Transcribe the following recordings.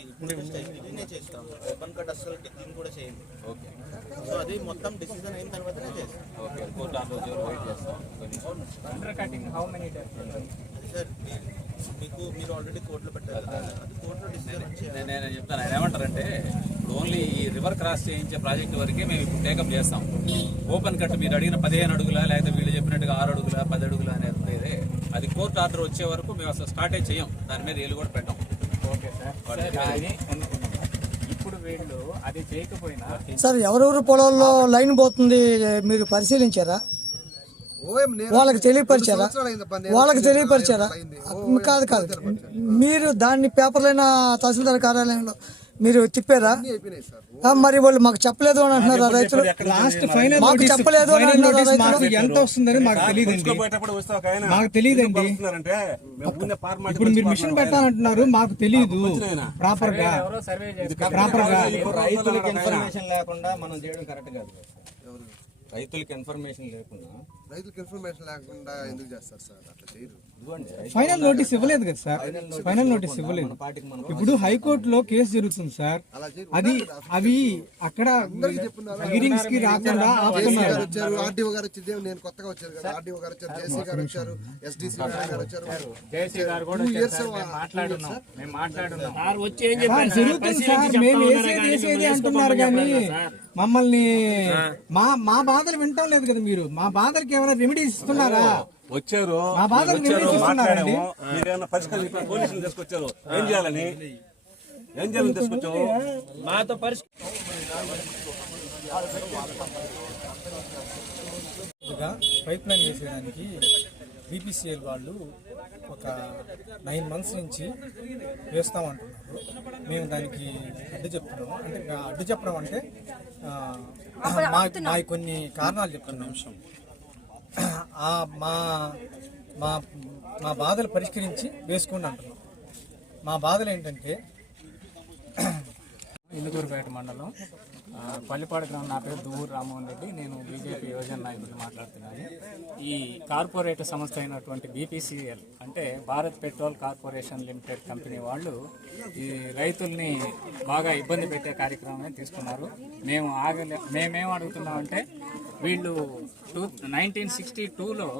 ఇది నేను చేస్తాను. ఓపెన్ కట్ అసలు దీన్ని కూడా చేయండి. ఓకే. సో అది మొత్తం డిసిజన్ అయిన తర్వాతనే చేస్తాం. ఓకే. కోర్టు ఆ రోజు వెయిట్ చేస్తాం. Under cutting how many days? Sir మీకు మీరు ఆల్రెడీ కోర్టులో పెట్టారు కదా, అది కోర్టులో డిసిజన్ నేను చెప్తాను. ఆయన ఏమంటారంటే ఓన్లీ ఈ రివర్ క్రాస్ చేయించే ప్రాజెక్ట్ వరకే మేము ఇప్పుడు టేకప్ చేస్తాం. ఓపెన్ కట్ మీరు అడిగిన 15 అడుగుల లేకపోతే వీళ్ళు చెప్పినట్టుగా 6 అడుగుల 10 అడుగుల అనేది అది కోర్టు ఆర్డర్ వచ్చే వరకు మేము అసలు స్టార్ట్ అయి చేయం. దాని మీద ఏళ్ళు కూడా పెట్టాం. Okay sir. కానీ ఇప్పుడు వీళ్ళు అది చేయకపోయినా సార్ ఎవరెవరు పొలంలో లైన్ పోతుంది మీరు పరిశీలించారా? వాళ్ళకి తెలియపరిచారా? కాదు కాదు, మీరు దాన్ని పేపర్లైనా తహసీల్దార్ కార్యాలయంలో మీరు తిప్పారా? మరి వాళ్ళు మాకు చెప్పలేదు అని అంటున్నారు రైతులు. లాస్ట్ ఫైనల్ మాకు చెప్పలేదు అని అంటున్నారు రైతులు. ఎంత వస్తుందని మాకు తెలియదండి. ఇప్పుడు మీరు మిషన్ పెట్టాలంటున్నారు, మాకు తెలియదు ప్రాపర్ గా. రైతులకు ఇన్ఫర్మేషన్ లేకుండా మనం చేయడం కరెక్ట్ కాదు. రైతులకు ఇన్ఫర్మేషన్ లేకుండా ఎందుకు చేస్తారు సార్? అట్లా చేయరు. ఫైనల్ నోటీస్ ఇవ్వలేదు కదా సార్, ఫైనల్ నోటీస్ ఇవ్వలేదు. ఇప్పుడు హైకోర్టులో కేసు జరుగుతుంది సార్. అది అవి అక్కడ హియరింగ్స్ కి రాకుండా ఆపుతున్నారు. ఆర్డీఓ గారు వచ్చి నేను కొత్తగా వచ్చారు కదా, ఆర్డీఓ గారు వచ్చారు, జేసీ గారు వచ్చారు, ఎస్డీసీ గారు వచ్చారు, జేసీ గారు కూడా మాట్లాడుతున్నాం. జరుగుతుంది సార్. మేము వేసేది అంటున్నారు కానీ మమ్మల్ని మా బాధలు వింటాం లేదు కదా. మీరు మా బాధలకి ఏమైనా రెమెడీస్ ఇస్తున్నారా? వచ్చారు, మా బాధలు మాట్లాడాము. మీరేమన్నా పరిష్కారం పోలీసులు తీసుకొచ్చారు, ఏం చేయాలని తీసుకొచ్చావు మాతో పైప్ లైన్ వేసేయడానికి బీపీసీఎల్ వాళ్ళు ఒక 9 months నుంచి వేస్తామంటున్నారు. మేము దానికి అడ్డు చెప్తున్నాము. అంటే అడ్డు చెప్పడం అంటే మా కొన్ని కారణాలు చెప్తున్నాం. మా మా మా బాధలు పరిష్కరించి వేసుకోండి అంటున్నాం. మా బాధలు ఏంటంటే ఇందుకూరుపేట మండలం పల్లిపాడు గ్రామం. నా పేరు దువ్వూరు రామ్మోహన్ రెడ్డి. నేను బీజేపీ యువజన నాయకుడిని మాట్లాడుతున్నాను. ఈ కార్పొరేట్ సంస్థ అయినటువంటి బీపీసీఎల్ అంటే Bharat petrol corporation limited company వాళ్ళు ఈ రైతుల్ని బాగా ఇబ్బంది పెట్టే కార్యక్రమమే తీసుకున్నారు. మేమేం అడుగుతున్నామంటే వీళ్ళు 1962లో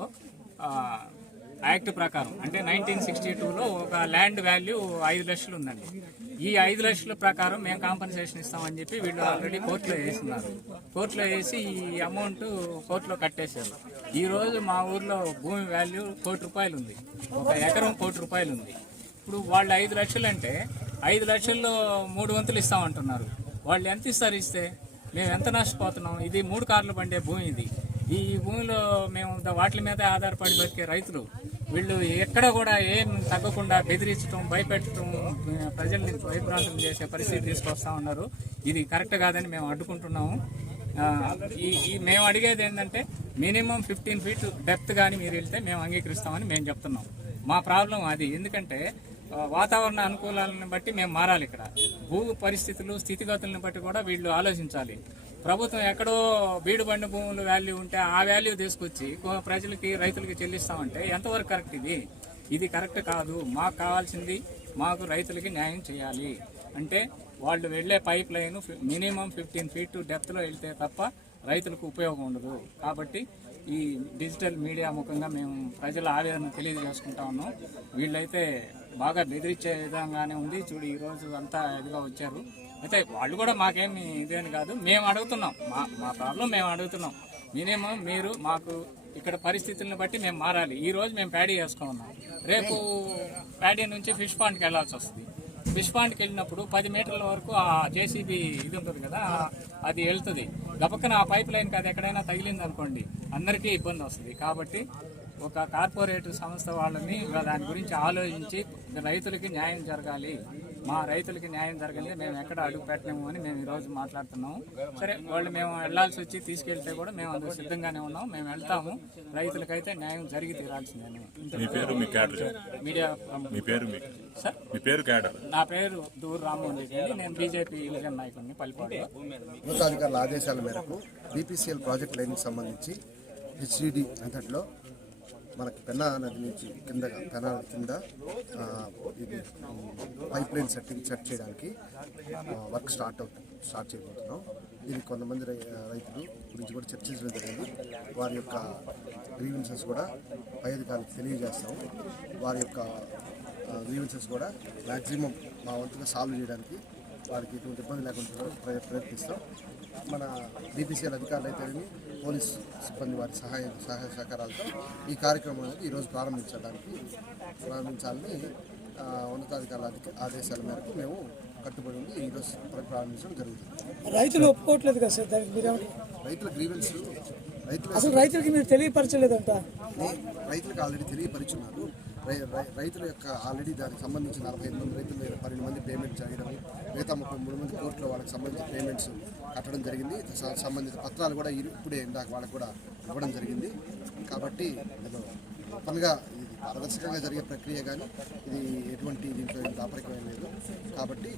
యాక్ట్ ప్రకారం అంటే 1962లో ఒక ల్యాండ్ వాల్యూ 5 లక్షలు ఉందండి. ఈ 5 లక్షల ప్రకారం మేము కాంపన్సేషన్ ఇస్తామని చెప్పి వీళ్ళు ఆల్రెడీ కోర్టులో వేస్తున్నారు. కోర్టులో వేసి ఈ అమౌంట్ కోర్టులో కట్టేశారు. ఈరోజు మా ఊర్లో భూమి వాల్యూ ₹1,00,00,000 ఉంది. 1 ఎకరం ₹1,00,00,000 ఉంది. ఇప్పుడు వాళ్ళు 5 లక్షలు అంటే 5 లక్షల్లో 3 వంతులు ఇస్తామంటున్నారు. వాళ్ళు ఎంత ఇస్తారు? ఇస్తే మేము ఎంత నష్టపోతున్నాం? ఇది 3 కార్లు పండే భూమి. ఇది ఈ భూమిలో మేము వాటి మీద ఆధారపడి బతికే రైతులు వీళ్ళు ఎక్కడ కూడా ఏం తగ్గకుండా బెదిరించడం, భయపెట్టడం, ప్రజల్ని భయభ్రాంతం చేసే పరిస్థితి తీసుకొస్తా ఉన్నారు. ఇది కరెక్ట్ కాదని మేము అడ్డుకుంటున్నాము. మేము అడిగేది ఏంటంటే మినిమం 15 feet డెప్త్ కానీ మీరు వెళ్తే మేము అంగీకరిస్తామని మేము చెప్తున్నాం. మా ప్రాబ్లం అది. ఎందుకంటే వాతావరణ అనుకూలాలను బట్టి మేము మారాలి. ఇక్కడ భూ పరిస్థితులు, స్థితిగతులను బట్టి కూడా వీళ్ళు ఆలోచించాలి. ప్రభుత్వం ఎక్కడో బీడు బండి భూములు వాల్యూ ఉంటే ఆ వాల్యూ తీసుకొచ్చి ప్రజలకి, రైతులకి చెల్లిస్తామంటే ఎంతవరకు కరెక్ట్? ఇది కరెక్ట్ కాదు. మాకు కావాల్సింది మాకు రైతులకి న్యాయం చేయాలి. అంటే వాళ్ళు వెళ్లే పైప్ లైన్ మినిమం 15 feet డెప్త్లో వెళ్తే తప్ప రైతులకు ఉపయోగం ఉండదు. కాబట్టి ఈ డిజిటల్ మీడియా ముఖంగా మేము ప్రజల ఆవేదన తెలియజేసుకుంటా ఉన్నాం. వీళ్ళైతే బాగా బెదిరించే విధంగానే ఉంది. చూడు ఈరోజు అంతా ఇదిగా వచ్చారు. అయితే వాళ్ళు కూడా మాకేమి ఇదేని కాదు. మేము అడుగుతున్నాం, మా ప్రాబ్లం మేము అడుగుతున్నాం. మినిమం మీరు మాకు ఇక్కడ పరిస్థితులను బట్టి మేము మారాలి. ఈరోజు మేము ప్యాడీ చేసుకున్నాం. రేపు ప్యాడీ నుంచి ఫిష్ పాండ్కి వెళ్ళాల్సి వస్తుంది. ఫిష్ పాండ్కి వెళ్ళినప్పుడు 10 మీటర్ల వరకు ఆ జేసీబీ ఇది ఉంటుంది కదా, అది వెళ్తుంది. గబక్కన ఆ పైప్ లైన్కి అది ఎక్కడైనా తగిలింది అనుకోండి, అందరికీ ఇబ్బంది వస్తుంది. కాబట్టి ఒక కార్పొరేట్ సంస్థ వాళ్ళని దాని గురించి ఆలోచించి రైతులకి న్యాయం జరగాలి. మా రైతులకి న్యాయం జరగాలి. మేము ఎక్కడ అడుగు పెట్టలేము అని మేము ఈరోజు మాట్లాడుతున్నాము. సరే, వాళ్ళు మేము వెళ్లాల్సి వచ్చి తీసుకెళ్తే కూడా మేము అందుకు సిద్ధంగానే ఉన్నాం. మేము వెళ్తాము. రైతులకైతే న్యాయం జరిగి తీరాల్సిందని. మీడియా సార్, నా పేరు దూర్ రామ్మోహన్ రెడ్డి. నేను బీజేపీ యువజన నాయకుడిని పల్లిపాడులో. ఉన్నతాధికారుల ఆదేశాల మేరకు బీపీసీఎల్ ప్రాజెక్ట్ లైన్కి సంబంధించి హెచ్డిడి అంతట్లో మనకి పెన్నా నది నుంచి కిందగా పెన్నా కింద ఇది పైప్ లైన్ సెట్ చేయడానికి వర్క్ స్టార్ట్ చేయబోతున్నాం. దీనికి కొంతమంది రైతులు గురించి కూడా చర్చించడం జరిగింది. వారి యొక్క గ్రీవెన్సెస్ కూడా పై అధికారులకు తెలియజేస్తాం. వారి యొక్క గ్రీవెన్సెస్ కూడా మ్యాక్సిమం మా వంతుగా సాల్వ్ చేయడానికి వారికి ఎటువంటి ఇబ్బంది లేకుండా ప్రయత్నిస్తాం. మన బీపీసీఎల్ అధికారులు అయితేనేమి పోలీస్ సిబ్బంది వారి సహాయ సహకారాలతో ఈ కార్యక్రమం అనేది ఈరోజు ప్రారంభించాలని ఉన్నతాధికారుల ఆదేశాల మేరకు మేము కట్టుబడి ఉండి ఈరోజు ప్రారంభించడం జరుగుతుంది. రైతులు ఒప్పుకోవట్లేదు కదా సార్, దానికి మీరేమంటారు? రైతుల గ్రీవెన్స్ అసలు రైతులకి మీరు తెలియపరచలేదంట. రైతులకు ఆల్రెడీ తెలియపరిచున్నారు. రైతుల యొక్క ఆల్రెడీ దానికి సంబంధించి 45 మంది రైతులు 12 మంది పేమెంట్ చేయడం, మిగతా 33 మంది కోర్టులో వాళ్ళకి సంబంధించిన పేమెంట్స్ కట్టడం జరిగింది. సంబంధిత పత్రాలు కూడా ఇప్పుడే ఇందాక వాళ్ళకి కూడా ఇవ్వడం జరిగింది. కాబట్టి ఓపెన్గా ఇది పారదర్శకంగా జరిగే ప్రక్రియ, కానీ ఇది ఎటువంటి దీంట్లో దాపరికమైన లేదు. కాబట్టి